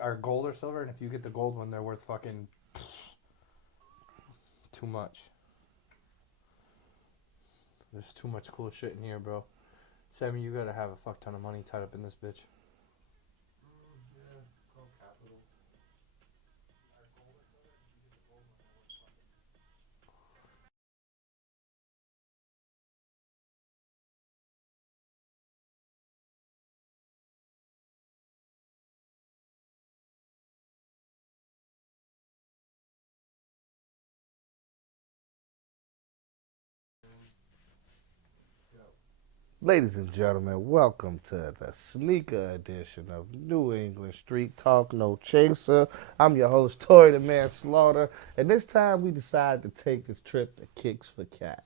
are gold or silver, and if you get the gold one, they're worth fucking too much. There's too much cool shit in here, bro. Sammy, you gotta have a fuck ton of money tied up in this bitch. Yeah, called capital. Ladies and gentlemen, welcome to the sneaker edition of New England Street Talk No Chaser. I'm your host, Tori the Man Slaughter, and this time we decided to take this trip to Kicksforcash.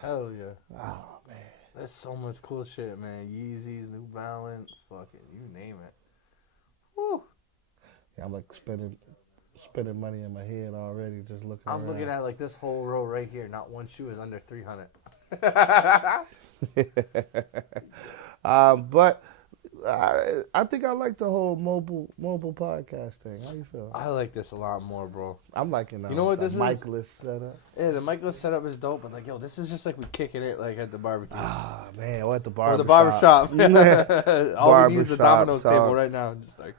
Hell yeah. Oh, man. There's so much cool shit, man. Yeezys, New Balance, fucking you name it. Woo. Yeah, I'm like spending money in my head already, just looking I'm around. looking at like this whole row right here. Not one shoe is under 300. But I think I like the whole mobile podcast thing. How you feel? I like this a lot more, bro. I'm liking You know what the this is? mic-less setup. Yeah, the micless setup is dope, but like, yo, this is just like we kicking it like at the barbecue. Ah, man, we're at the Or barbershop. the barbershop. All we need is a Barbershop Domino's talk. table right now. Just like,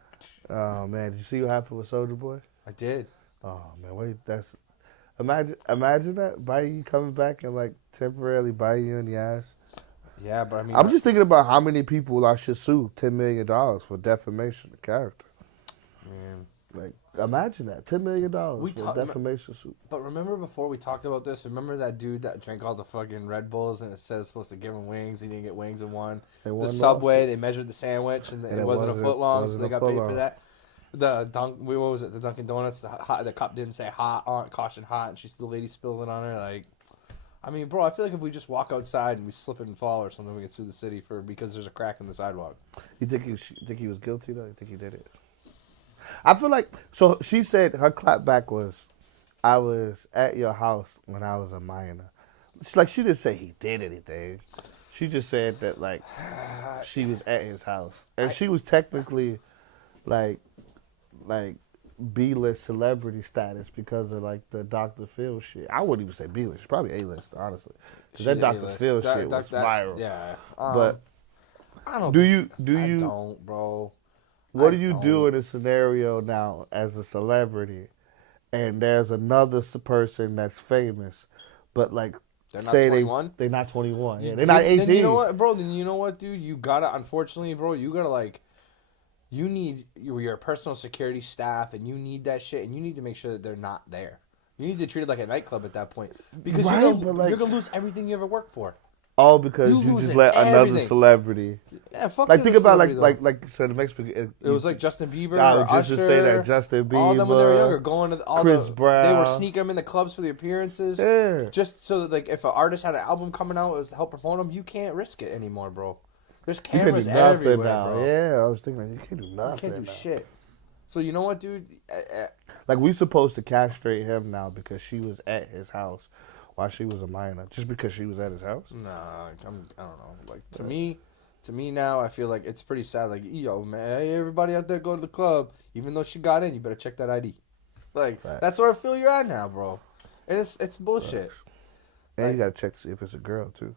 Oh, man, did you see what happened with Soulja Boy? I did. Oh, man, wait, imagine that, biting you coming back and like temporarily biting you in the ass. Yeah, but I mean, I'm just thinking about how many people I should sue $10 million for defamation of character. man. Like, imagine that, $10 million We for a defamation suit. But remember before we talked about this, remember that dude that drank all the fucking Red Bulls and it says supposed to give him wings, he didn't get wings in one. The Subway, they measured the sandwich and it wasn't a foot long, so they got paid for that. What was it? The Dunkin' Donuts, the cup didn't say hot on, caution hot, and the lady spilled it on her. Like, I mean, bro, I feel like if we just walk outside and we slip and fall or something, we can sue the city because there's a crack in the sidewalk. You think he was guilty though? You think he did it? I feel like, so she said her clapback was, I was at your house when I was a minor. It's like she didn't say he did anything. She just said that like she was at his house. And she was technically like B-list celebrity status because of like the Dr. Phil shit. I wouldn't even say B-list. She's probably A-list, honestly. Because that Dr. Phil shit was viral. Yeah. But I don't I don't, bro. What do you do in a scenario now as a celebrity, and there's another person that's famous, but like they're not 21? They're not 21. Yeah, they're not 18. Then you know what, bro? Then you know what, dude? You gotta, unfortunately, bro. You gotta like, you need your personal security staff, and you need that shit, and you need to make sure that they're not there. You need to treat it like a nightclub at that point because you're gonna lose everything you ever worked for. All because you just let another celebrity. Yeah, fuck. Like think about like so the Mexican. It was like Justin Bieber. I or was just Usher, to say that Justin Bieber. All of them when they were younger, going to Chris Brown. They were sneaking them in the clubs for the appearances. Yeah. Just so that like if an artist had an album coming out, it was to help promote them. You can't risk it anymore, bro. There's cameras everywhere, bro. Yeah, I was thinking like, you can't do nothing. You can't do shit. So you know what, dude? Like we supposed to castrate him now because she was at his house while she was a minor, just because she was at his house. Nah, I don't know. Like to me now, I feel like it's pretty sad. Like, yo, man, hey, everybody out there go to the club. Even though she got in, you better check that ID. Like that's where I feel you're at now, bro. And it's bullshit. And like, you gotta check to see if it's a girl too.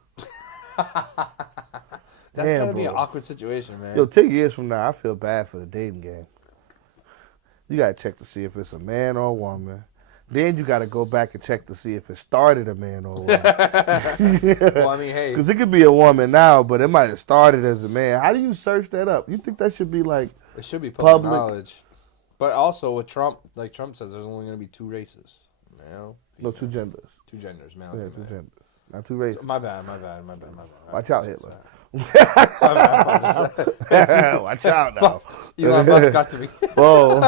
That's gonna be an awkward situation, man. Yo, 10 years from now, I feel bad for the dating game. You gotta check to see if it's a man or a woman. Then you gotta go back and check to see if it started a man or a woman. Well, I mean, hey, because it could be a woman now, but it might have started as a man. How do you search that up? You think that should be like it should be public knowledge? But also with Trump, like Trump says, there's only gonna be two races, male. No, two genders. Two genders, male. Yeah, two genders. Not two races. My bad. Watch out, Hitler. My Watch out now. Elon Musk got to me. Whoa,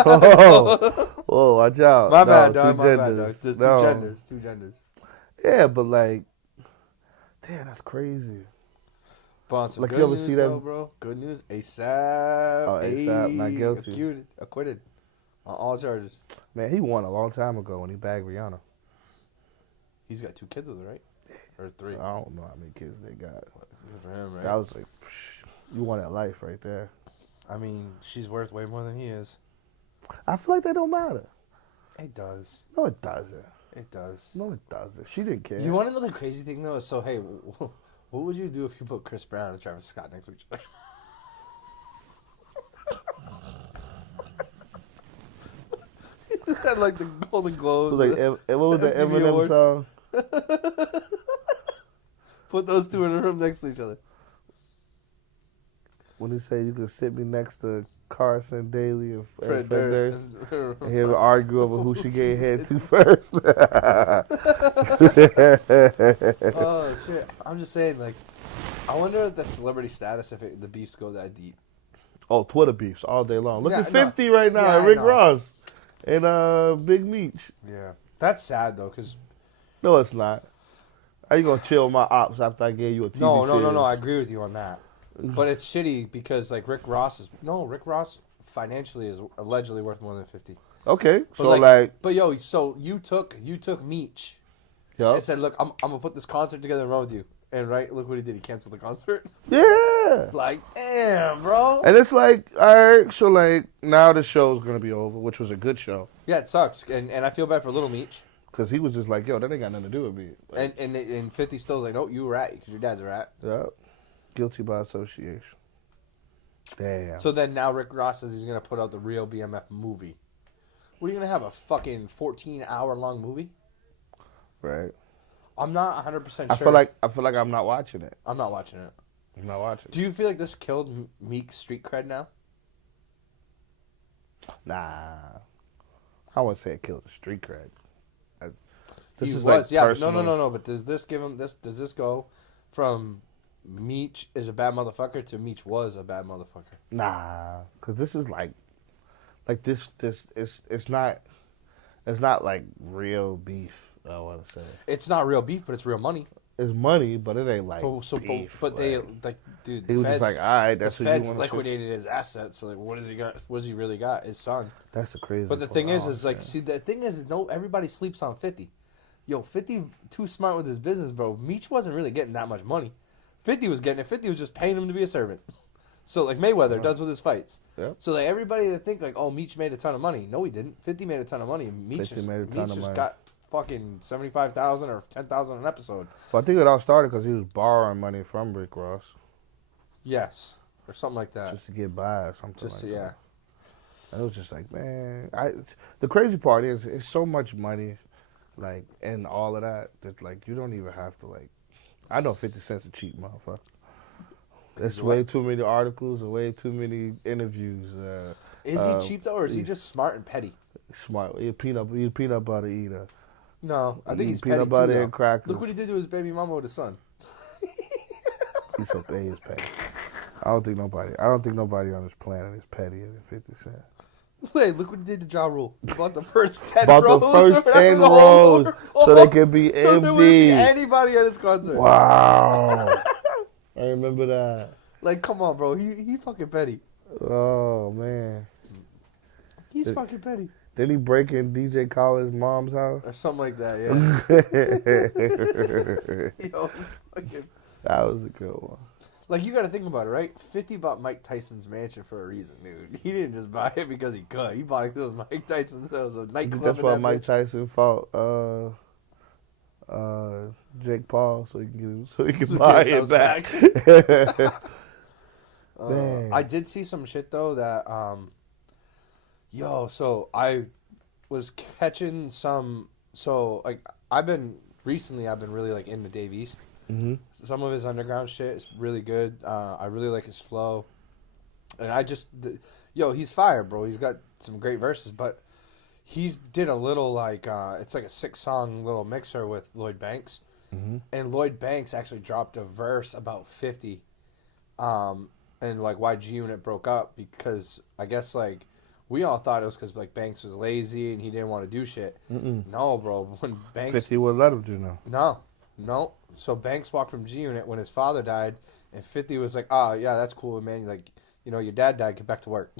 watch out. My bad, dog. Two genders. There's two genders. Two genders. Yeah, but like, damn, that's crazy. But on some like, good you ever news, see that? though, bro. Good news. ASAP. Oh, ASAP, not guilty. Acquitted on all charges. Man, he won a long time ago when he bagged Rihanna. He's got 2 kids with her, right? Or 3. I don't know how many kids they got. Good for him, right? That was like, you won that life right there. I mean, she's worth way more than he is. I feel like that don't matter. It does. No, it doesn't. It does. No, it doesn't. She didn't care. You want to know the crazy thing though? So hey, what would you do if you put Chris Brown and Travis Scott next to each other? Like the Golden Globes. Like, what was the Eminem song? Put those two in a room next to each other. When he said you could sit me next to Carson Daly and Fred Durst, Durst. and he'll argue over who she gave head to first. Oh shit! I'm just saying, like, I wonder if that celebrity status, if the beefs go that deep. Oh, Twitter beefs all day long. Look Yeah, at 50 right now, yeah, and Rick Ross and Big Meech. Yeah, that's sad though, cause no, it's not. How you gonna chill my ops after I gave you a TV No. I agree with you on that. But it's shitty because like Rick Ross financially is allegedly worth more than 50. Okay, so but yo, so you took Meech, and said, look, I'm gonna put this concert together and run with you, and look what he did. He canceled the concert. Yeah. Like, damn, bro. And it's like, all right, so like now the show's gonna be over, which was a good show. Yeah, it sucks, and I feel bad for Little Meech. Because he was just like, yo, that ain't got nothing to do with me. Like, and 50 still like, no, you a rat because your dad's a rat. Yeah. Guilty by association. Damn. So then now Rick Ross says he's going to put out the real BMF movie. What are you going to have, a fucking 14-hour long movie? Right. I'm not 100% sure. I feel like I'm not watching it. I'm not watching it. I'm not watching Do you feel like this killed Meek's street cred now? Nah. I wouldn't say it killed the street cred. This he is was, like yeah. personal. No. But does this give him this? Does this go from Meech is a bad motherfucker to Meech was a bad motherfucker? Nah, because this is like this. It's not like real beef. I want to say it's not real beef, but it's real money. It's money, but it ain't like beef. But they like, dude. He was just like, all right, that's the what feds you want. Liquidated his assets. So like, what has he got? What has he really got? His son. That's the crazy. But the thing is like, see, the thing is no, everybody sleeps on 50. Yo, 50 too smart with his business, bro. Meech wasn't really getting that much money. 50 was getting it. 50 was just paying him to be a servant. So like Mayweather does with his fights. Yeah. So like everybody that think like, oh, Meech made a ton of money. No, he didn't. 50 made a ton of money. And Meech just got fucking 75,000 or 10,000 an episode. Well, I think it all started because he was borrowing money from Rick Ross. Yes, or something like that. Just to get by or something. Just like yeah. That. And it was just like, man, the crazy part is it's so much money. Like, and all of that like, you don't even have to, like, I know 50 Cent's a cheap motherfucker. There's way too many articles and way too many interviews. Is he cheap, though, or is he just smart and petty? Smart. He's a peanut butter eater. No, I think he's peanut petty, butter too, and crackers. Look what he did to his baby mama with his son. He's so petty. He's petty. I don't think nobody on this planet is pettier than 50 Cent. Wait, look what he did to Ja Rule. He bought the first 10 rows. Bought the first 10 rows so they could be so empty. there wouldn't be anybody at his concert. Wow. I remember that. Like, come on, bro. He fucking petty. Oh, man. He's fucking petty. Did he break in DJ Khaled's mom's house? Or something like that, yeah. Yo, fucking... That was a good one. Like, you got to think about it, right? 50 bought Mike Tyson's mansion for a reason, dude. He didn't just buy it because he could. He bought it because it was Mike Tyson's. It was a nightclub. That's why Mike Tyson fought Jake Paul so he can buy it back. I did see some shit though that so I was catching some. So like I've been really like into Dave East. Mm-hmm. Some of his underground shit is really good. I really like his flow, and he's fire, bro. He's got some great verses, but he did a little like it's like a 6-song little mixer with Lloyd Banks, and Lloyd Banks actually dropped a verse about 50, and like why G Unit broke up because I guess like we all thought it was because like Banks was lazy and he didn't want to do shit. No, bro. When Banks 50 would let him do no. No. So Banks walked from G Unit when his father died, and 50 was like, "Oh yeah, that's cool, man. Like, you know, your dad died. Get back to work."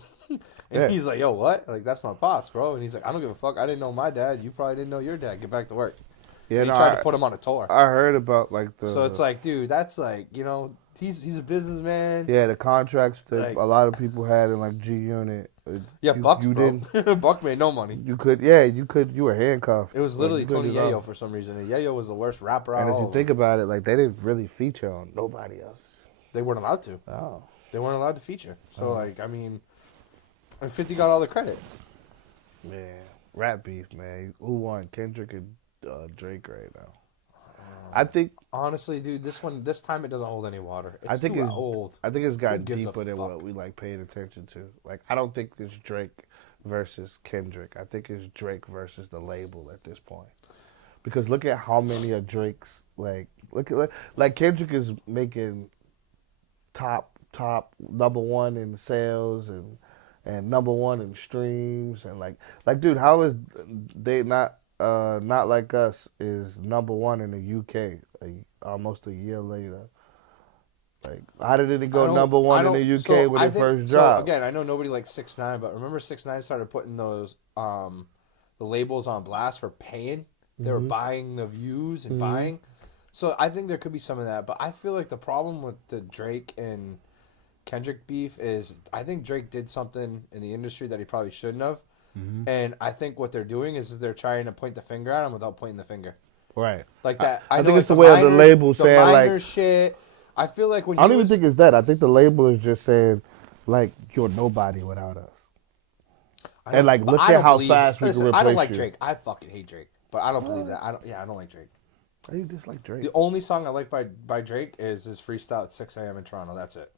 And he's like, "Yo, what? Like, that's my pops, bro." And he's like, "I don't give a fuck. I didn't know my dad. You probably didn't know your dad. Get back to work." Yeah, and he tried to put him on a tour. I heard about like the. So it's like, dude, that's like, he's a businessman. Yeah, the contracts that like, a lot of people had in like G Unit. Yeah, Bucks, you bro. didn't. Buck made no money. You could, yeah, you could. You were handcuffed. It was literally Tony couldn't get Yayo off. for some reason. And Yayo was the worst rapper out And of if all you of think them. about it, like they didn't really feature on nobody else. They weren't allowed to. Oh, They weren't allowed to feature. So, like, I mean, and 50 got all the credit. man, rap beef, man. Who won? Kendrick and Drake right now. I think Honestly, dude, this time it doesn't hold any water. It's I think too it's old. I think it's gotten gives a deeper than fuck? what we like paying attention to. Like I don't think it's Drake versus Kendrick. I think it's Drake versus the label at this point. Because look at how many of Drake's look at like Kendrick is making top number one in sales and number one in streams and like dude, how is they not like us is number one in the UK almost a year later. Like, how did it go number one in the UK when it first dropped? So again, I know nobody likes 6ix9ine, but remember 6ix9ine started putting those the labels on blast for paying. They were buying the views and buying. So I think there could be some of that, but I feel like the problem with the Drake and Kendrick beef is I think Drake did something in the industry that he probably shouldn't have. And I think what they're doing is they're trying to point the finger at him without pointing the finger. Right. Like that. I think it's the way of the label saying like shit. I feel like when I don't even think it's that. I think the label is just saying like you're nobody without us. And like look at how fast we can replace you. I don't like Drake. I fucking hate Drake. But I don't believe that. I don't like Drake. I dislike Drake. The only song I like by Drake is his freestyle at 6 a.m. in Toronto. That's it.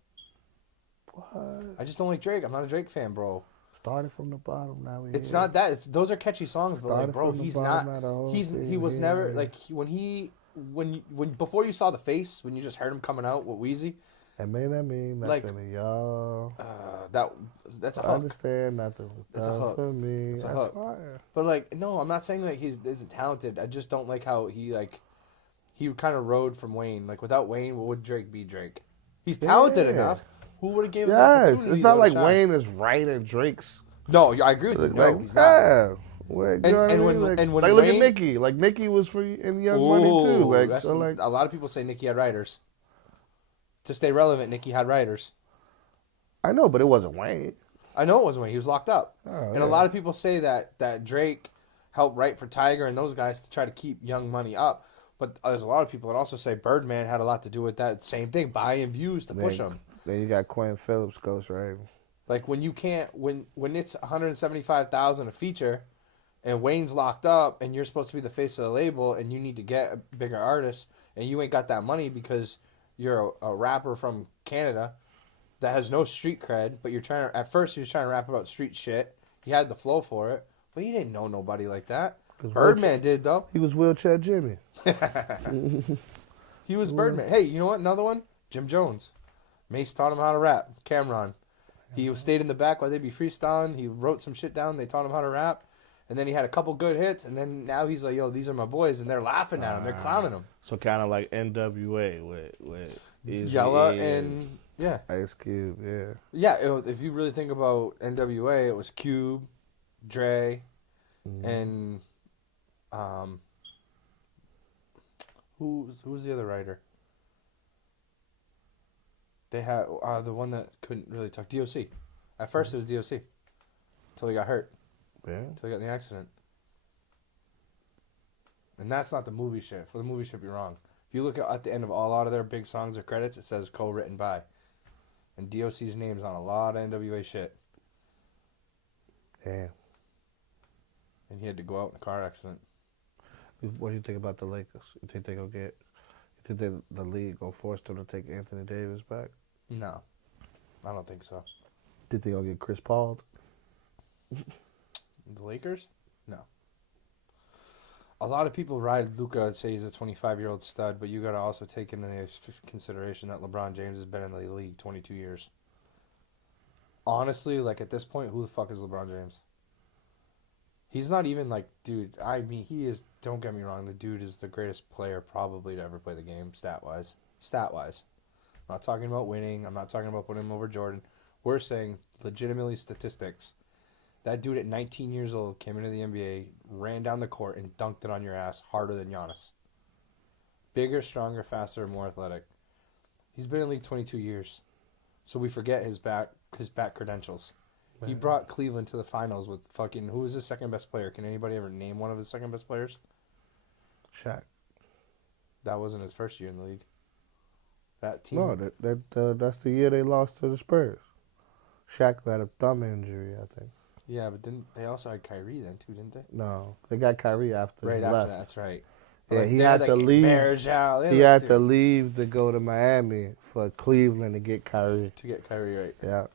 What? I just don't like Drake. I'm not a Drake fan, bro. Started from the bottom, now we It's not that. Those are catchy songs, but like, bro, he's not. He was never like when before you saw the face, when you just heard him coming out with Wheezy. That may not mean nothing to y'all. That's a I hook. understand nothing. That's a hook. For me. That's a hook. Fire. But like, no, I'm not saying that he isn't talented. I just don't like how he kind of rode from Wayne. Like without Wayne, what would Drake be? Drake. He's talented enough. Who would have given him the opportunity? It's not like Wayne is right at Drake's. No, I agree with you. No, he's not. When Wayne, look at Nicki. Like Nicki was free in Young Money too. Like so, like a lot of people say Nicki had writers. To stay relevant, Nicki had writers. I know, but it wasn't Wayne. I know it wasn't Wayne. He was locked up. Oh, and a lot of people say that Drake helped write for Tiger and those guys to try to keep Young Money up. But there's a lot of people that also say Birdman had a lot to do with that same thing, buying views to push him. Then you got Quinn Phillips ghostwriting. Like when you can't when it's 175,000 a feature, and Wayne's locked up, and you're supposed to be the face of the label, and you need to get a bigger artist, and you ain't got that money because you're a rapper from Canada that has no street cred, but at first you're trying to rap about street shit. He had the flow for it, but he didn't know nobody like that. Birdman did though. He was Wheelchair Jimmy. He was Birdman. Hey, you know what? Another one? Jim Jones. Mace taught him how to rap. Cameron. He stayed in the back while they'd be freestyling. He wrote some shit down. They taught him how to rap. And then he had a couple good hits. And then now he's like, yo, these are my boys. And they're laughing at him. They're clowning him. So kind of like NWA with Yella and, yeah. Ice Cube, yeah. Yeah, if you really think about NWA, it was Cube, Dre, and who's the other writer? They had the one that couldn't really talk. DOC. At first it was DOC. Until he got hurt. Yeah. Until he got in the accident. And that's not the movie shit. For the movie shit, you're wrong. If you look at the end of a lot of their big songs or credits, it says co-written by. And DOC's name's on a lot of NWA shit. Damn. And he had to go out in a car accident. What do you think about the Lakers? You think they gonna get? You think the league gonna force them to take Anthony Davis back? No, I don't think so. Did they gonna get Chris Paul? The Lakers? No. A lot of people ride Luka and say he's a 25-year-old stud, but you got to also take into consideration that LeBron James has been in the league 22 years. Honestly, like at this point, who the fuck is LeBron James? He's not even like, dude, I mean, he is, don't get me wrong, the dude is the greatest player probably to ever play the game, stat-wise. Stat-wise. I'm not talking about winning. I'm not talking about putting him over Jordan. We're saying legitimately statistics. That dude at 19 years old came into the NBA, ran down the court, and dunked it on your ass harder than Giannis. Bigger, stronger, faster, more athletic. He's been in the league 22 years. So we forget his back credentials. He brought Cleveland to the finals with fucking... Who was his second best player? Can anybody ever name one of his second best players? Shaq. That wasn't his first year in the league. That team... No, that's the year they lost to the Spurs. Shaq had a thumb injury, I think. Yeah, but then they also had Kyrie then too, didn't they? No, they got Kyrie after right he after left. that. That's right. Yeah, like, he had to leave. He had to leave to go to Miami for Cleveland to get Kyrie. To get Kyrie, right? Yeah,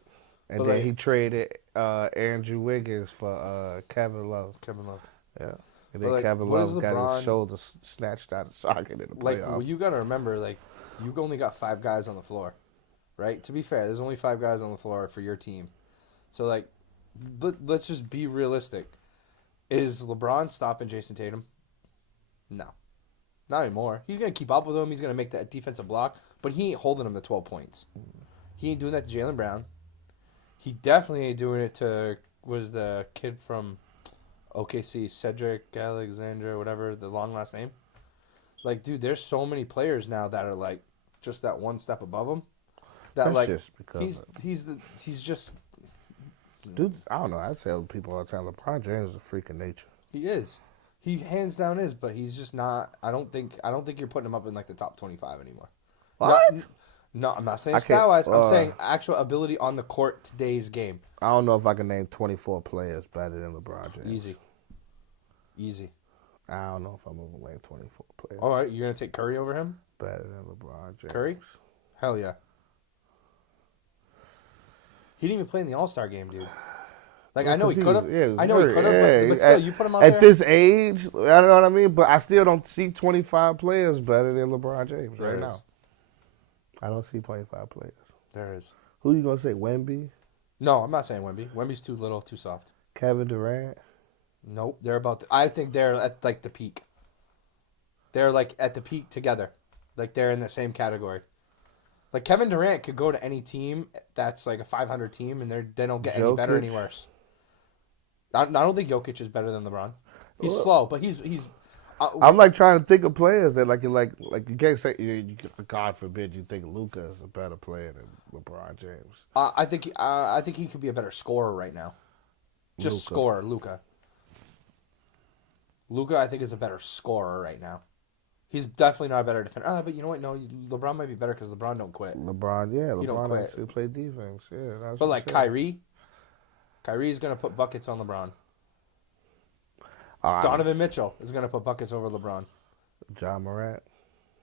and then he traded Andrew Wiggins for Kevin Love. Kevin Love. Yeah, and then Kevin Love got his shoulder snatched out of socket in the playoffs. Like, well, you got to remember, like, you only got 5 guys on the floor, right? To be fair, there's only 5 guys on the floor for your team. So, like, let's just be realistic. Is LeBron stopping Jason Tatum? No. Not anymore. He's going to keep up with him. He's going to make that defensive block. But he ain't holding him to 12 points. He ain't doing that to Jaylen Brown. He definitely ain't doing it to, was the kid from OKC, Cedric Alexander, whatever, the long last name. Like, dude, there's so many players now that are, like, just that one step above him. That, that's like, just because he's just... Dude, I don't know. I tell people all the time, LeBron James is a freak of nature. He is. He hands down is, but he's just not. I don't think you're putting him up in like the top 25 anymore. What? No, I'm not saying style wise. I'm saying actual ability on the court today's game. I don't know if I can name 24 players better than LeBron James. Easy. I don't know if I'm gonna name 24 players. All right, you're gonna take Curry over him? Better than LeBron James. Curry? Hell yeah. He didn't even play in the All-Star game, dude. Like, I know he could have. I know he could have, but still, you put him out there. At this age, I don't know what I mean, but I still don't see 25 players better than LeBron James right now. I don't see 25 players. There is. Who you going to say, Wemby? No, I'm not saying Wemby. Wemby's too little, too soft. Kevin Durant? Nope. They're about... I think they're at, like, the peak. They're, like, at the peak together. Like, they're in the same category. Like, Kevin Durant could go to any team that's, like, a 500 team, and they don't get any better, any worse. I don't think Jokic is better than LeBron. He's slow, but he's I'm, like, trying to think of players that, like you can't say, God forbid, you think Luka is a better player than LeBron James. I think he could be a better scorer right now. Just scorer, Luka. Luka, I think, is a better scorer right now. He's definitely not a better defender. But you know what? No, LeBron might be better because LeBron don't quit. LeBron actually play defense. Yeah, that's but like Kyrie's going to put buckets on LeBron. Donovan Mitchell is going to put buckets over LeBron. John Morant.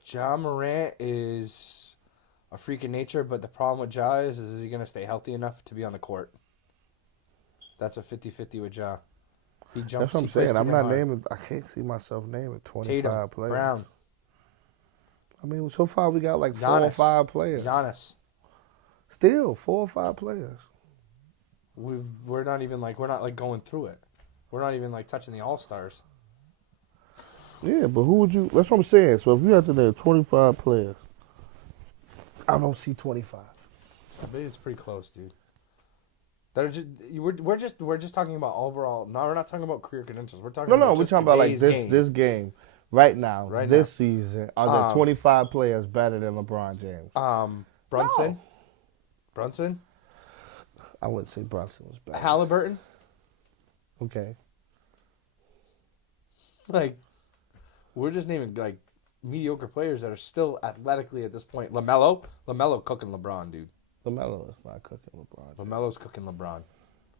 John Morant is a freak of nature, but the problem with Ja is he going to stay healthy enough to be on the court? That's a 50-50 with Ja. He jumps. That's what I'm saying. I'm not naming. I can't see myself naming 25 Tatum, players. Brown. I mean, so far we got like Giannis, 4 or 5 players. Giannis. Still 4 or 5 players. We're not even like going through it. We're not even like touching the All-Stars. Yeah, but who would you? That's what I'm saying. So if you have to name 25 players, I don't see 25. I bet it's pretty close, dude. We're just talking about overall. No, we're not talking about career credentials. We're talking. We're talking about like this game right now, this season. Are there 25 players better than LeBron James? Brunson. No. Brunson. I wouldn't say Brunson was better. Halliburton. Okay. Like, we're just naming like mediocre players that are still athletically at this point. LaMelo cooking LeBron, dude. LaMelo is not cooking LeBron. LaMelo's cooking LeBron.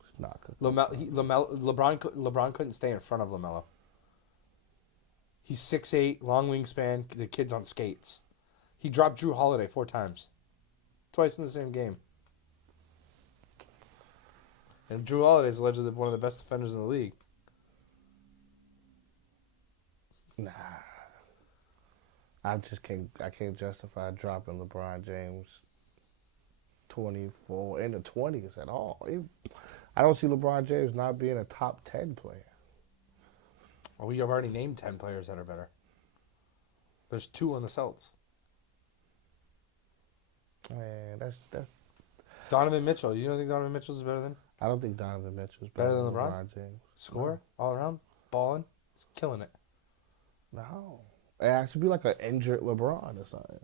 It's not cooking. LeBron couldn't stay in front of LaMelo. He's 6'8", long wingspan. The kid's on skates. He dropped Drew Holiday 4 times. Twice in the same game. And Drew Holiday is allegedly one of the best defenders in the league. Nah. I can't justify dropping LeBron James 24 in the 20s at all. I don't see LeBron James not being a top 10 player. Well, we have already named 10 players that are better. There's 2 on the Celtics. Man, that's Donovan Mitchell. You don't think Donovan Mitchell is better than? I don't think Donovan Mitchell is better than LeBron James. Score all around, balling, killing it. No, it has to be like an injured LeBron or something.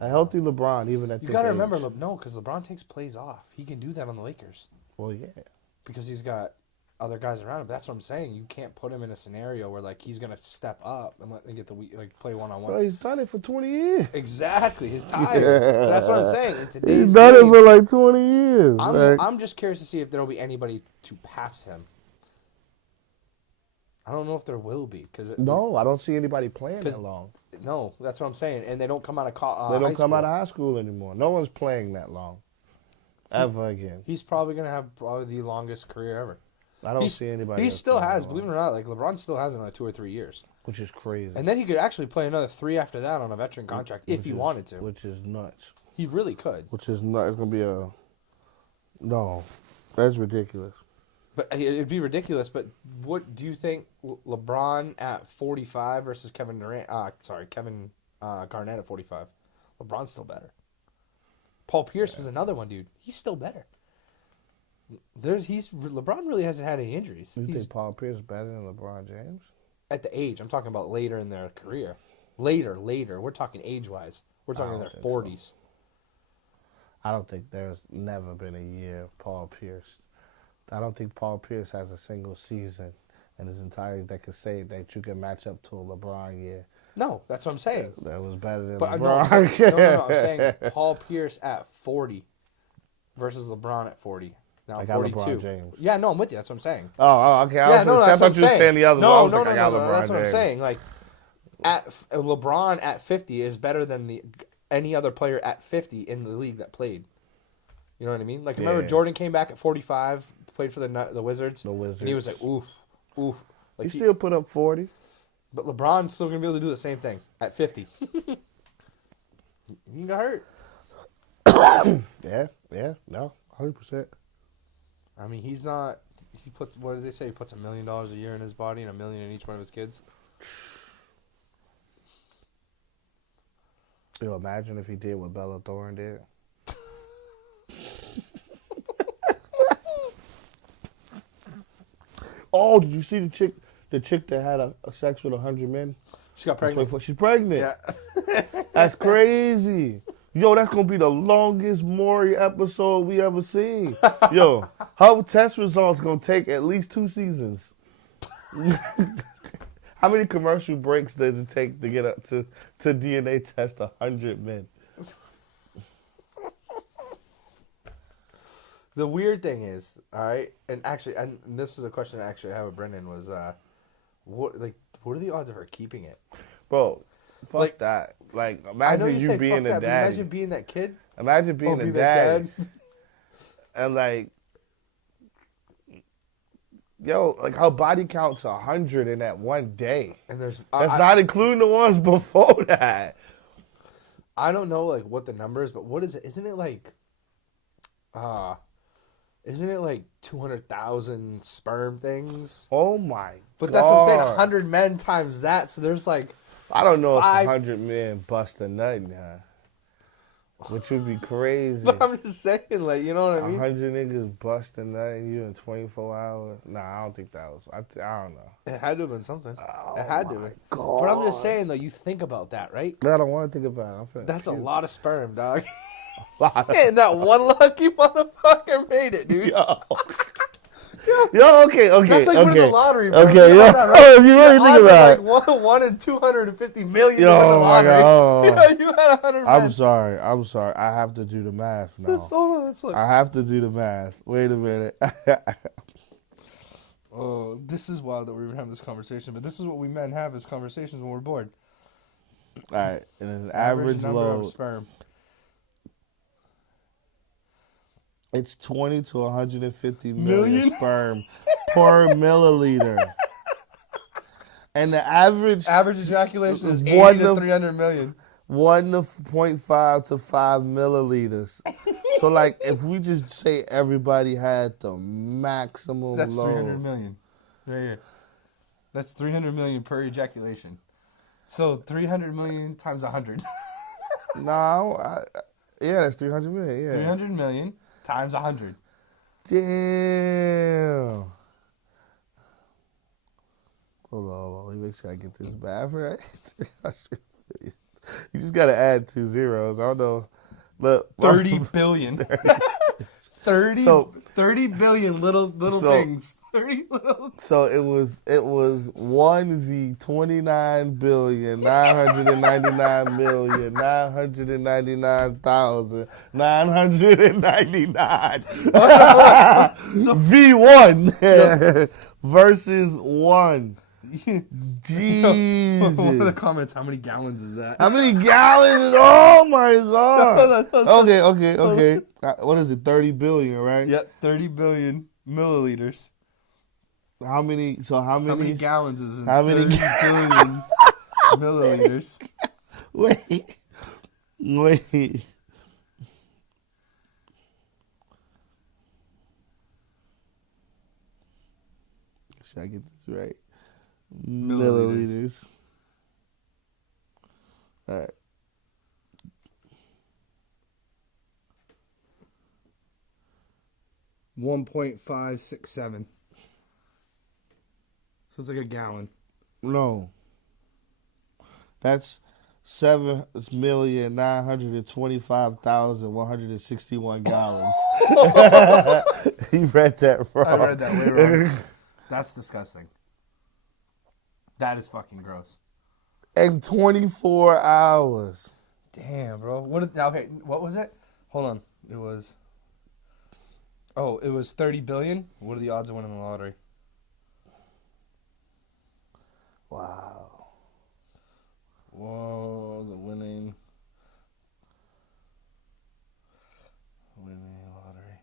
A healthy LeBron, even at this age. You got to remember, no, because LeBron takes plays off. He can do that on the Lakers. Well, yeah. Because he's got other guys around him. That's what I'm saying. You can't put him in a scenario where like he's gonna step up and let him get the play one-on-one. Bro, he's done it for 20 years. Exactly. He's tired. Yeah. That's what I'm saying. In today's he's done game, it for like 20 years. I'm just curious to see if there'll be anybody to pass him. I don't know if there will be no, I don't see anybody playing that long. No, that's what I'm saying. And they don't come out of they don't come out of high school anymore. No one's playing that long, ever again. He's probably gonna have the longest career ever. I don't see anybody. He still has, believe it or not, like LeBron still has another 2 or 3 years, which is crazy. And then he could actually play another 3 after that on a veteran contract if he wanted to, which is nuts. He really could. Which is nuts. It's gonna be no, that's ridiculous. But it'd be ridiculous. But what do you think? LeBron at 45 versus Kevin Garnett at 45. LeBron's still better. Paul Pierce was another one, dude. He's still better. LeBron really hasn't had any injuries. You think Paul Pierce is better than LeBron James? At the age, I'm talking about later in their career. Later. We're talking age-wise. We're talking in their 40s. So. I don't think there's never been a year Paul Pierce. I don't think Paul Pierce has a single season in his entirety that could say that you can match up to a LeBron year. No, that's what I'm saying. That was better than LeBron. No, I'm saying Paul Pierce at 40 versus LeBron at 40. Now I 42. LeBron James. Yeah, no, I'm with you. That's what I'm saying. Oh, okay. I thought you were saying the other no, one. No, That's what I'm saying. Like, LeBron at 50 is better than any other player at 50 in the league that played. You know what I mean? Like, remember Jordan came back at 45, played for the Wizards? The Wizards. And he was like, oof. Like he still put up 40. But LeBron's still going to be able to do the same thing at 50. He got hurt. Yeah, no, 100%. I mean, he's not. He puts. What did they say? He puts $1 million a year in his body and $1 million in each one of his kids. Yo, imagine if he did what Bella Thorne did. Oh, did you see the chick that had a sex with 100 men? She got pregnant. She's pregnant. Yeah. That's crazy. Yo, that's going to be the longest Maury episode we ever seen. Yo, her test results going to take at least 2 seasons. How many commercial breaks does it take to get up to DNA test 100 men? The weird thing is, all right, and this is a question I actually have with Brendan was, what are the odds of her keeping it? Bro, fuck that. Like, imagine you being a dad. Imagine being that kid. Imagine being a dad. And like, yo, like her body count's 100 in that one day. And that's not including the ones before that. I don't know like what the number is, but what is it? Isn't it like 200,000 sperm things? Oh my! But that's what I'm saying. 100 men times that, so there's like. I don't know if 100 men bust a nut now. Which would be crazy. But I'm just saying, like, you know what I mean? 100 niggas bust a nut in you in 24 hours? Nah, I don't think that was. I don't know. It had to have been something. Oh, it had to have been. But I'm just saying, though, you think about that, right? I don't want to think about it. That's a lot of sperm, dog. And that one lucky motherfucker made it, dude. Yo, okay. That's like winning the lottery, bro. Okay, yo. That, right? Oh, you really think about it. Like 1 in 250 million to win the lottery. You had 100 I'm sorry. I have to do the math now. Let's look. I have to do the math. Wait a minute. Oh, this is wild that we're even having this conversation, but this is what we men have as conversations when we're bored. All right. And an average number load. Of sperm. It's 20 to 150 million sperm per milliliter. And the average ejaculation is 80 to 300 million. 1.5 to 5 milliliters. So, like, if we just say everybody had the maximum That's load. 300 million. Right here. That's 300 million per ejaculation. So, 300 million times 100. No, that's 300 million, yeah. 300 million times 100. Damn. Hold on. Let me make sure I get this math right. You just got to add 2 zeros. I don't know. Look, 30 billion. 30 So 30 billion little things. 30 little. So it was 1v29,999,999,999 V1 versus 1. Jesus. One of the comments, how many gallons is that? How many gallons? Oh my God. Okay. What is it? 30 billion, right? Yep, 30 billion milliliters. How many Gallons is in how many 30 billion milliliters? Wait. Should I get this right? Milliliters. All right. $1.567. So it's like a gallon. No. That's 7,925,161 gallons. You read that wrong. I read that way wrong. That's disgusting. That is fucking gross. In 24 hours. Damn, bro. What was it? Hold on. It was 30 billion. What are the odds of winning the lottery? Wow. Whoa, the winning lottery.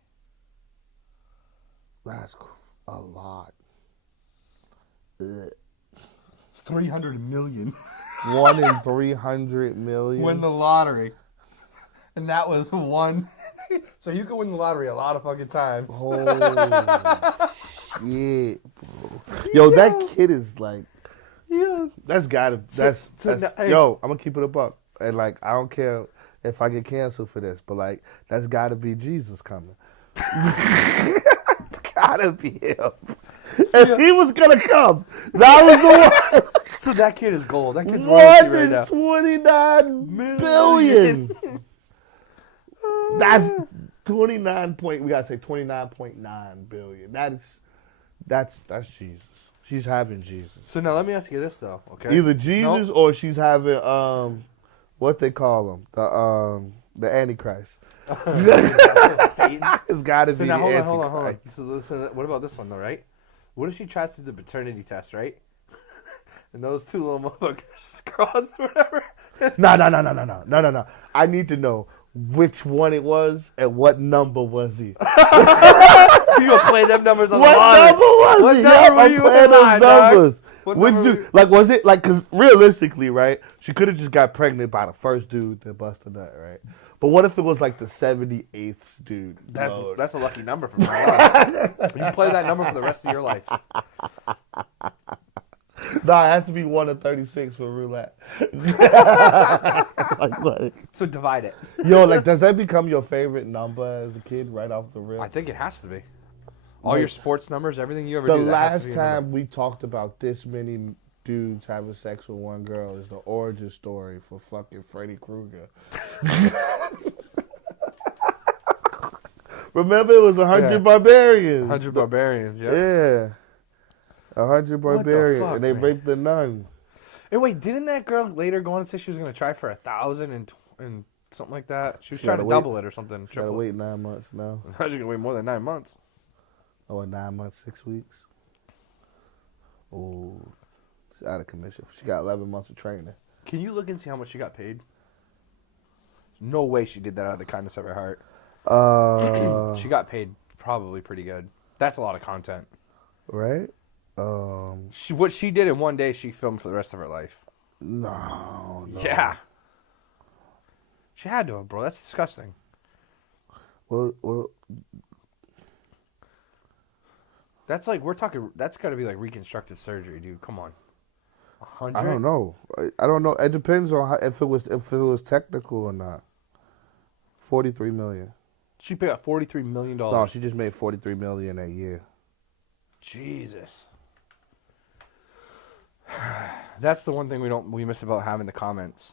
That's a lot. 300 million. 1 in 300 million. Win the lottery. And that was one. So you can win the lottery a lot of fucking times. Holy shit, bro. Yo, that kid is like, Yeah. that's gotta, yo, I'm gonna keep it a buck. And like, I don't care if I get canceled for this, but like, that's gotta be Jesus coming. It's gotta be him. If he was gonna come, that was the one. So that kid is gold. That kid's royalty right now. 129 billion. That's 29 point. We gotta say 29.9 billion. That's Jesus. She's having Jesus. So now let me ask you this though. Okay. Either Jesus or she's having what they call him, the Antichrist. Satan. It's gotta be now the Antichrist. hold on. So listen, what about this one though, right? What if she tries to do the paternity test, right? And those two little motherfuckers cross or whatever. No. I need to know which one it was and what number was he. You gonna play them numbers on the What number was What he? number were you in line, dog? Numbers. What Which number dude? Like, was it like? Because realistically, right? She could have just got pregnant by the first dude that busted nut, right? But what if it was like the 78th dude? That's Lord. a lucky number for me. You play that number for the rest of your life. Nah, it has to be 1 of 36 for roulette. like, So divide it. yo, like, does that become your favorite number as a kid right off the rip? I think it has to be. All your sports numbers, everything you ever The do. The last time we talked about this many dudes having sex with one girl is the origin story for fucking Freddy Krueger. Remember, it was 100 barbarians. 100 barbarians, yeah. Yeah. 100 barbarians, fuck, and they man? raped the nun. Hey, wait, didn't that girl later go on and say she was going to try for 1,000 and something like that? She was trying to double it or something. Gotta wait 9 months now. Now she's going to wait more than 9 months. Oh, 9 months, 6 weeks? Oh, she's out of commission. She got 11 months of training. Can you look and see how much she got paid? No way she did that out of the kindness of her heart. She got paid probably pretty good. That's a lot of content. Right? What she did in one day, she filmed for the rest of her life. No. Yeah. She had to have, bro. That's disgusting. Well, That's like, that's got to be like reconstructive surgery, dude. Come on. 100? I don't know. I don't know. It depends on if it was technical or not. 43 million. She paid out $43 million. No, she just made 43 million a year. Jesus. That's the one thing we miss about having the comments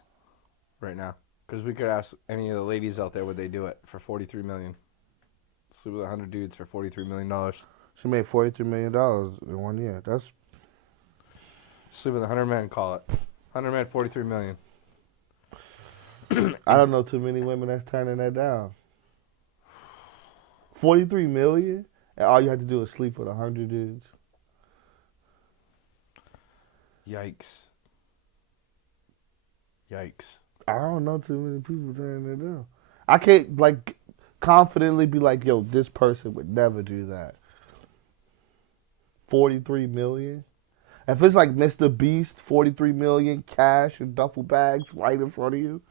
right now. Because we could ask any of the ladies out there, would they do it for $43 million? Sleep with 100 dudes for $43 million. She made $43 million in 1 year. That's... Sleep with 100 men, call it. 100 men, $43 million. I don't know too many women that's turning that down. $43 million? And all you have to do is sleep with 100 dudes. Yikes. I don't know too many people turning that down. I can't, like, confidently be like, yo, this person would never do that. $43 million? If it's like Mr. Beast, $43 million, cash and duffel bags right in front of you.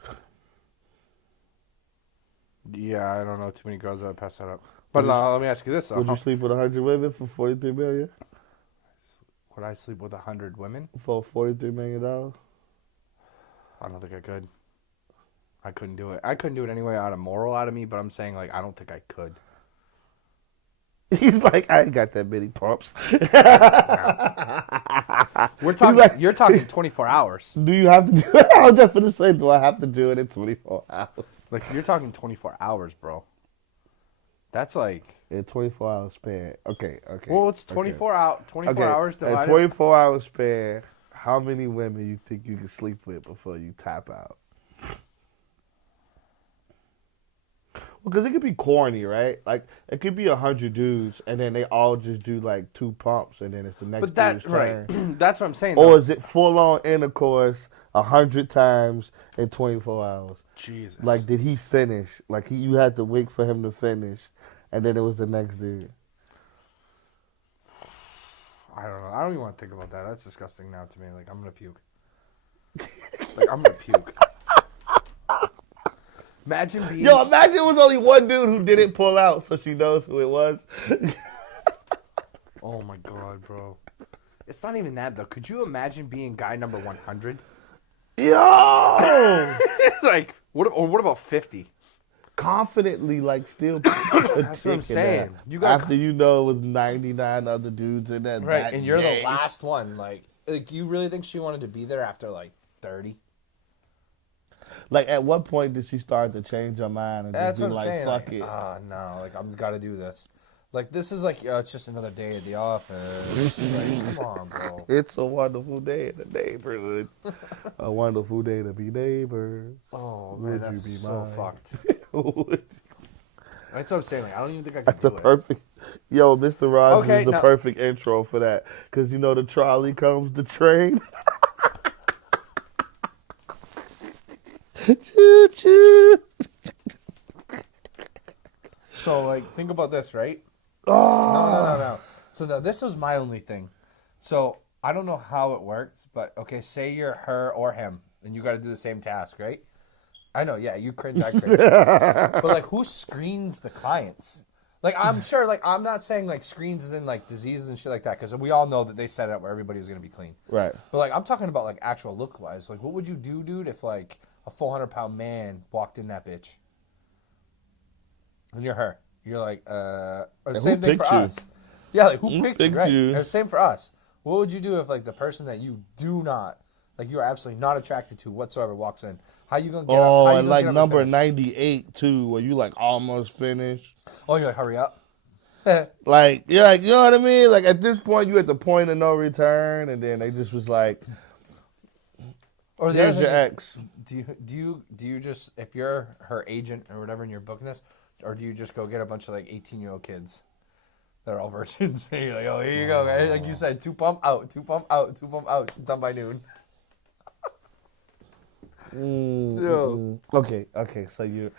Yeah, I don't know too many girls that would pass that up. But let me ask you this. Would you sleep with 100 women for $43 million? Would I sleep with 100 women? For $43 million? I don't think I could. I couldn't do it. I couldn't do it anyway out of moral out of me, but I'm saying, like, I don't think I could. He's like, I ain't got that many pumps. We're talking. Like, you're talking 24 hours. Do you have to do it? I was just going to say, do I have to do it in 24 hours? Like, you're talking 24 hours, bro. That's like... In 24 hours span. Okay. Well, it's 24 hours divided... In 24 hours span, how many women you think you can sleep with before you tap out? Because it could be corny, right? Like, it could be 100 dudes, and then they all just do, like, 2 pumps, and then it's the next dude's turn. Right. That's what I'm saying, Or is it full-on intercourse 100 times in 24 hours? Jesus. Like, did he finish? Like, you had to wait for him to finish, and then it was the next dude. I don't know. I don't even want to think about that. That's disgusting now to me. Like, I'm going to puke. Imagine being... Imagine it was only one dude who didn't pull out, so she knows who it was. Oh, my God, bro. It's not even that, though. Could you imagine being guy number 100? Yo! Like, what about 50? Confidently, like, still... That's what I'm saying. After you know it was 99 other dudes in that right, that and you're day. the last one. Like, you really think she wanted to be there after, like, 30? Like, at what point did she start to change her mind and just be like, fuck it? No, like, I'm got to do this. Like, this is like, it's just another day at the office. Like, come on, bro. It's a wonderful day in the neighborhood. A wonderful day to be neighbors. Oh, man, that's you be so mine? fucked. Would That's what I'm saying. Like, I don't even think I That's could the do it. perfect. Yo, Mr. Rogers is the now- perfect intro for that. Because, you know, the trolley comes, the train. Choo choo. So, like, think about this, right? Oh. No. So, now, this was my only thing. So, I don't know how it works, but, okay, say you're her or him, and you got to do the same task, right? I know, yeah, you cringe, I cringe. But, like, who screens the clients? Like, I'm sure, like, I'm not saying, like, screens is in, like, diseases and shit like that, because we all know that they set it up where everybody was going to be clean. Right. But, like, I'm talking about, like, actual look-wise. Like, what would you do, dude, if, like, a 400-pound man walked in that bitch? And you're her. You're like, or the same thing for us. Yeah, like, who picked you, right? you? Or same for us. What would you do if, like, the person that you do not, like, you are absolutely not attracted to whatsoever walks in? How you going to get up? Oh, and like number 98, too, where you, like, almost finished. Oh, you're like, hurry up. Like, you're like, you know what I mean? Like, at this point, you at the point of no return, and then they just was like, or here's your ex. Do you just, if you're her agent or whatever and you're booking this, or do you just go get a bunch of, like, 18-year-old kids that are all virgins? And you're like, oh, here you go, guys. Like you said, 2 pump out, 2 pump out, 2 pump out. She's done by noon. Okay. So you've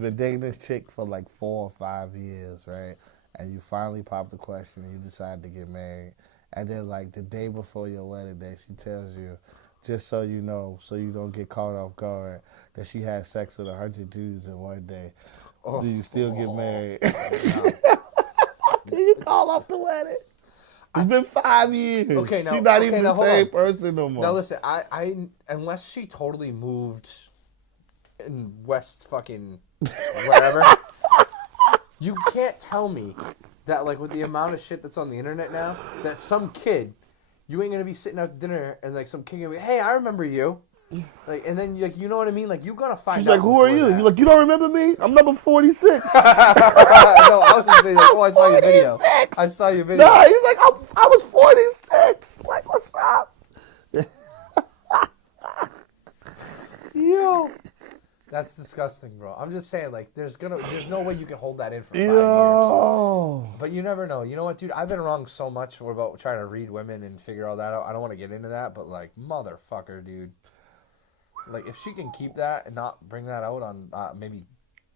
been dating this chick for like 4 or 5 years, right? And you finally popped the question and you decide to get married. And then like the day before your wedding day, she tells you, just so you know, so you don't get caught off guard, that she had sex with 100 dudes in one day. Do you still get married? Can you call off the wedding? It's been 5 years. Okay, now, she's not even the same person no more. Now listen, I unless she totally moved in West fucking wherever, you can't tell me that, like, with the amount of shit that's on the internet now, that some kid, you ain't gonna be sitting out to dinner and like some kid gonna be, hey, I remember you. Like, and then like, you know what I mean? Like, you're gonna find. She's out like, "Who are you?" that. You're like, "You don't remember me? I'm number 46." No, I was just saying, like, oh, I saw your video. I saw your video. Nah, he's like, I was 46. Like, what's up? Yo, that's disgusting, bro. I'm just saying, like, there's no way you can hold that in for 5 years. But you never know. You know what, dude? I've been wrong so much about trying to read women and figure all that out. I don't want to get into that, but like, motherfucker, dude. Like, if she can keep that and not bring that out on maybe,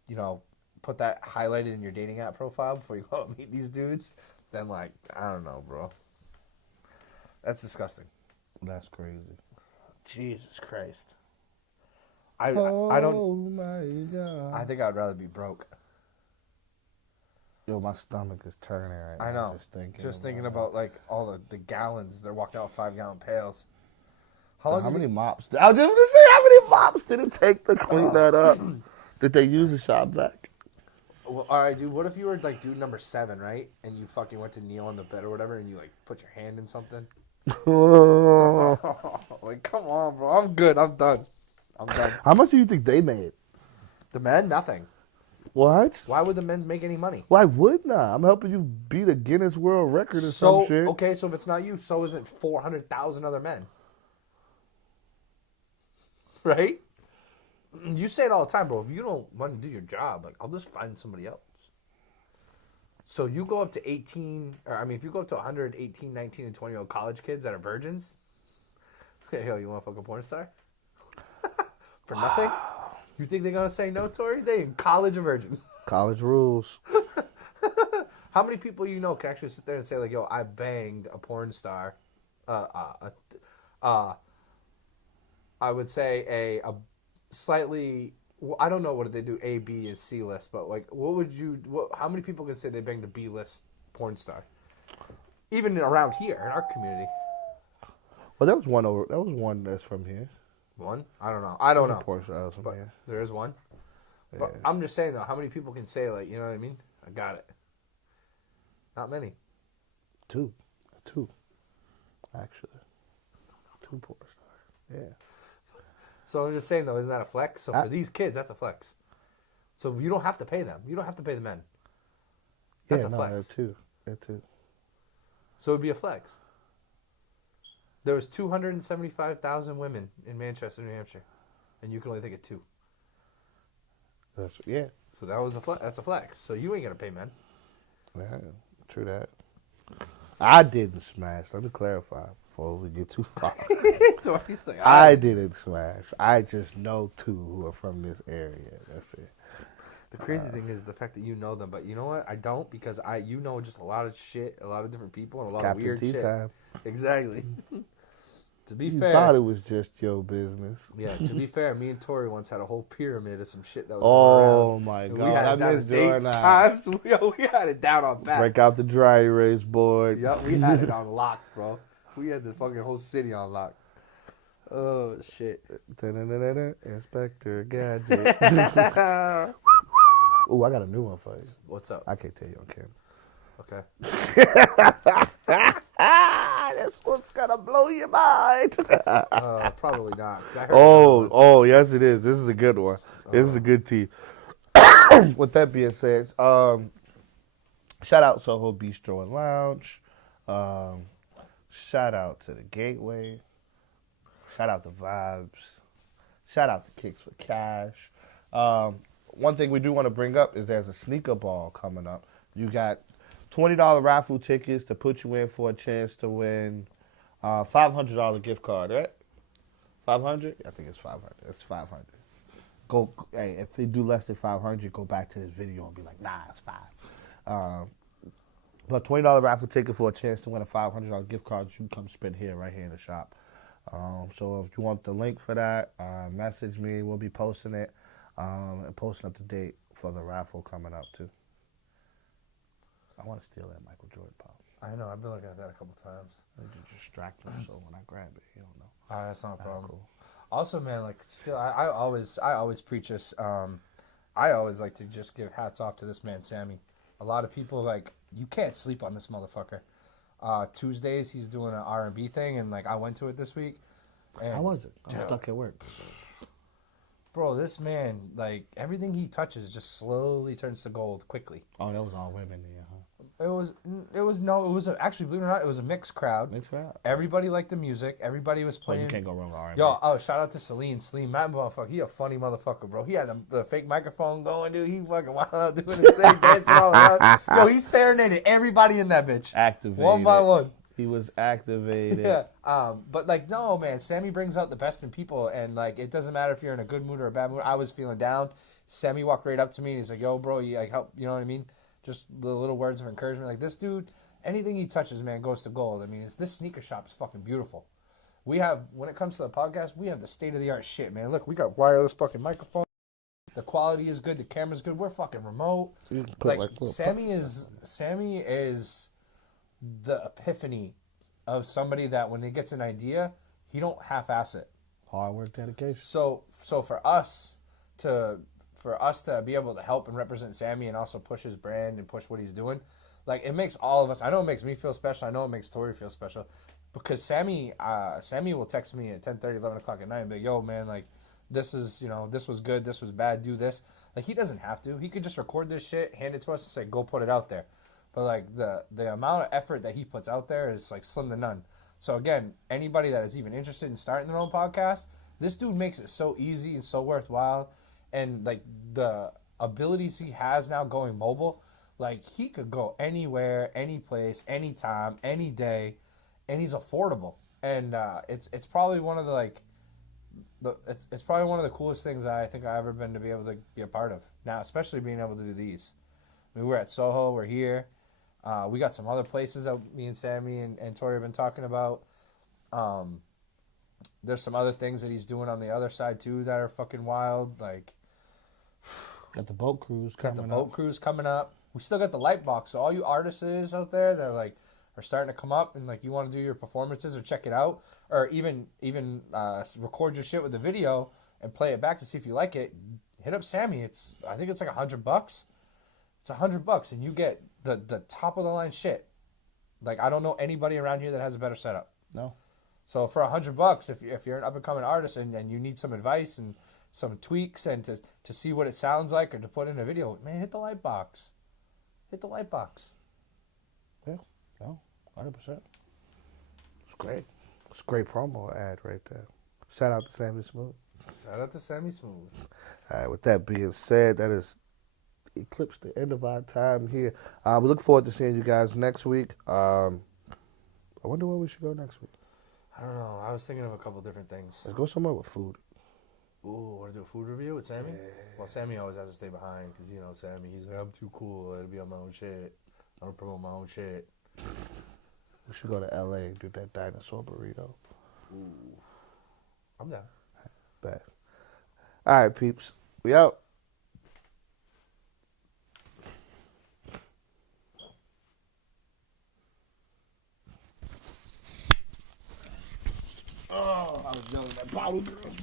you know, put that highlighted in your dating app profile before you go out and meet these dudes, then, like, I don't know, bro. That's disgusting. That's crazy. Jesus Christ. I Oh don't. my God. I think I'd rather be broke. Yo, my stomach is turning right now. I know. Just thinking about like all the gallons. They're walking out 5-gallon pails. How many mops? I was just gonna say, how many mops did it take to clean that up? Did they use the shop vac? Well, all right, dude. What if you were like dude number 7, right? And you fucking went to kneel on the bed or whatever, and you like put your hand in something. Like, come on, bro. I'm good. I'm done. How much do you think they made? The men, nothing. What? Why would the men make any money? Why would not? I'm helping you beat a Guinness World Record or some shit. Okay, so if it's not you, so is it 400,000 other men? Right? You say it all the time, bro. If you don't want to do your job, like, I'll just find somebody else. So you go up to 18, or I mean, if you go up to 100, 18, 19, and 20-year-old college kids that are virgins, hey, yo, you want to fuck a porn star? For nothing? You think they're going to say no, Tori? They in college or virgin. College rules. How many people you know can actually sit there and say, like, yo, I banged a porn star? I would say a slightly, I don't know what they do, A, B, and C list, but, like, how many people can say they banged a B list porn star? Even around here, in our community. Well, that was one that's from here. One? I don't know. I don't know. Porn stars from but here. there is one. Yeah. But I'm just saying, though, how many people can say, like, you know what I mean? I got it. Not many. Two, actually. 2 porn stars. Yeah. So I'm just saying, though, isn't that a flex? So for these kids, that's a flex. So you don't have to pay them. You don't have to pay the men. That's a flex. They're two. So it would be a flex. There was 275,000 women in Manchester, New Hampshire, and you can only think of 2. Yeah. So that was that's a flex. So you ain't gonna pay men. Yeah, true that. I didn't smash. Let me clarify before we get too far. So what are you saying? I didn't smash. I just know 2 who are from this area. That's it. The crazy thing is the fact that you know them, but you know what? I don't, because you know just a lot of shit, a lot of different people, and a lot Captain of weird Tea shit. Time. Exactly. To be you fair, thought it was just your business. Yeah, to be fair, me and Tori once had a whole pyramid of some shit that was going around. My God, we had I it down missed to dates doing times. We had it down on pat. Break out the dry erase board. Yep, we had it on lock, bro. We had the fucking whole city on lock. Oh shit! Inspector Gadget. Oh, I got a new one for you. What's up? I can't tell you on camera. Okay. This one's gonna blow your mind. Probably not. I heard yes, it is. This is a good one. This is a good tea. With that being said, shout out Soho Bistro and Lounge. Shout out to the Gateway. Shout out to Vibes. Shout out to Kicksforcash. One thing we do want to bring up is there's a sneaker ball coming up. You got $20 raffle tickets to put you in for a chance to win $500 gift card, right? 500? I think it's 500. It's 500. Hey, if they do less than 500, go back to this video and be like, nah, it's 5. But $20 raffle ticket for a chance to win a $500 gift card, you can come spend right here in the shop. So if you want the link for that, message me. We'll be posting it and posting up the date for the raffle coming up too. I want to steal that Michael Jordan pop. I know. I've been looking at that a couple times. I need to distract him so when I grab it, he don't know. That's not a problem. Cool. Also, man, like, still, I always preach this. I always like to just give hats off to this man, Sammy. A lot of people, like, you can't sleep on this motherfucker. Tuesdays, he's doing an R&B thing, and, like, I went to it this week. I wasn't. I was stuck at work. Bro, this man, like, everything he touches just slowly turns to gold quickly. Oh, that was all women there, huh? Actually, believe it or not, it was a mixed crowd. Mixed crowd. Everybody liked the music. Everybody was playing. You can't go wrong with R&B. Yo, shout out to Celine. Celine, that motherfucker, he a funny motherfucker, bro. He had the fake microphone going, dude. He fucking wild out doing his thing, dancing all around. Yo, he serenaded everybody in that bitch. Activated. One by one. He was activated. Yeah. But like, no, man, Sammy brings out the best in people, and like, it doesn't matter if you're in a good mood or a bad mood. I was feeling down. Sammy walked right up to me and he's like, "Yo, bro, you like help?" You know what I mean? Just the little words of encouragement. Like, this dude, anything he touches, man, goes to gold. I mean, this sneaker shop is fucking beautiful. We have, when it comes to the podcast, we have the state of the art shit, man. Look, we got wireless fucking microphones. The quality is good. The camera's good. We're fucking remote. Like Sammy is the epiphany of somebody that when he gets an idea, he don't half-ass it. Hard work, dedication. So for us to be able to help and represent Sammy and also push his brand and push what he's doing, like, it makes all of us. I know it makes me feel special. I know it makes Tori feel special, because Sammy will text me at 10:30, 11 o'clock at night and be like, "Yo, man, like, this is, this was good, this was bad, do this." Like, he doesn't have to. He could just record this shit, hand it to us, and say, "Go put it out there." But like, the amount of effort that he puts out there is like slim to none. So again, anybody that is even interested in starting their own podcast, this dude makes it so easy and so worthwhile. And like, the abilities he has now going mobile, like, he could go anywhere, any place, anytime, any day, and he's affordable. And it's probably one of it's probably one of the coolest things that I think I've ever been to be able to be a part of. Now, especially being able to do these. I mean, we're at Soho, we're here. We got some other places that me and Sammy and Tori have been talking about. There's some other things that he's doing on the other side too that are fucking wild. Like, got the boat cruise coming up. We still got the light box. So all you artists out there that like are starting to come up and like you want to do your performances or check it out, or even record your shit with the video and play it back to see if you like it, hit up Sammy. I think it's like $100. It's $100 and you get the top of the line shit. Like, I don't know anybody around here that has a better setup. No. So for $100, if you're an up and coming artist and you need some advice and some tweaks and to see what it sounds like or to put in a video, man, hit the light box. Hit the light box. Yeah, no, 100%. It's great. It's a great promo ad right there. Shout out to Sammy Smooth. Shout out to Sammy Smooth. All right, with that being said, that is eclipsed the end of our time here. We look forward to seeing you guys next week. I wonder where we should go next week. I don't know. I was thinking of a couple different things. Let's go somewhere with food. Ooh, want to do a food review with Sammy? Yeah. Well, Sammy always has to stay behind because, Sammy, he's like, "I'm too cool. I'll be on my own shit. I don't promote my own shit." We should go to L.A. and do that dinosaur burrito. Ooh. I'm down. Bet. All right, peeps. We out. Oh, I was yelling at Power Girls.